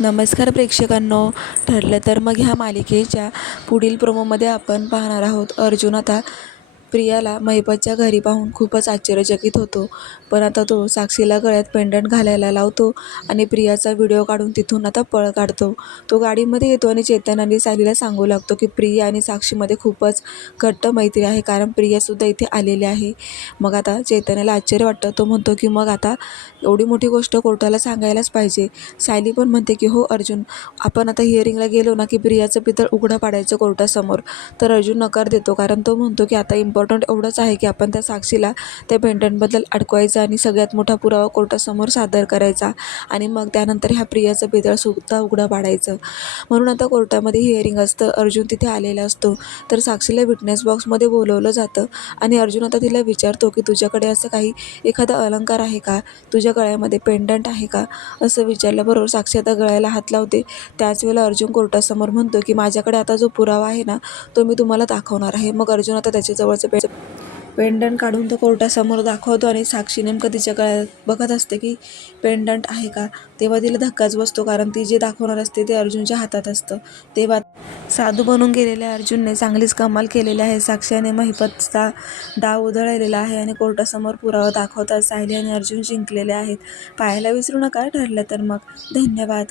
नमस्कार प्रेक्षकांनो. ठरलं तर मग ह्या मालिकेच्या पुढील प्रोमोमध्ये आपण पाहणार आहोत अर्जुन आता प्रियाला महिपतच्या घरी पाहून खूपच आश्चर्यचकित होतो. पण आता तो साक्षीला गळ्यात पेंडंट घालायला लावतो आणि प्रियाचा व्हिडिओ काढून तिथून आता पळ काढतो. तो गाडीमध्ये येतो आणि चेतन आणि सायलीला सांगू लागतो की प्रिया आणि साक्षीमध्ये खूपच घट्ट मैत्री आहे, कारण प्रियासुद्धा इथे आलेली आहे. मग आता चेतनाला आश्चर्य वाटतं. तो म्हणतो की मग आता एवढी मोठी गोष्ट कोर्टाला सांगायलाच पाहिजे. सायली पण म्हणते की हो अर्जुन, आपण आता हिअरिंगला गेलो ना की प्रियाचं पितळ उघडं पाडायचं कोर्टासमोर. तर अर्जुन नकार देतो, कारण तो म्हणतो की आता इम्पॉर्टंट एवढंच आहे की आपण त्या साक्षीला त्या पेंडंटबद्दल अडकवायचं आणि सगळ्यात मोठा पुरावा कोर्टासमोर सादर करायचा आणि मग त्यानंतर ह्या प्रियाचं पितळसुद्धा उघडं पाडायचं. म्हणून आता कोर्टामध्ये हिअरिंग असतं. अर्जुन तिथे आलेला असतो. तर साक्षीला विटनेस बॉक्समध्ये बोलवलं जातं आणि अर्जुन आता तिला विचारतो की तुझ्याकडे असं काही एखादा अलंकार आहे का, तुझ्या गळ्यामध्ये पेंडंट आहे का, असं विचारल्याबरोबर साक्षी आता गळ्याला हात लावते. त्याच वेळेला अर्जुन कोर्टासमोर म्हणतो की माझ्याकडे आता जो पुरावा आहे ना, तो मी तुम्हाला दाखवणार आहे. मग अर्जुन आता त्याच्याजवळचं पेंडंट काढून तो कोर्टासमोर दाखवतो आणि साक्षी नेमकं तिच्या गळ्यात बघत असते की पेंडंट आहे का. तेव्हा तिला धक्काच बसतो, कारण ती जे दाखवणार असते ते अर्जुनच्या हातात असतं. तेव्हा साधू बनून गेलेल्या अर्जुनने चांगलीच कमाल केलेली आहे. साक्षी आणि महिपतचा डाव उधळलेला आहे आणि कोर्टासमोर पुरावा दाखवतात सायली आणि अर्जुन जिंकलेले आहेत. पाहायला विसरू नका. ठरलं तर मग. धन्यवाद.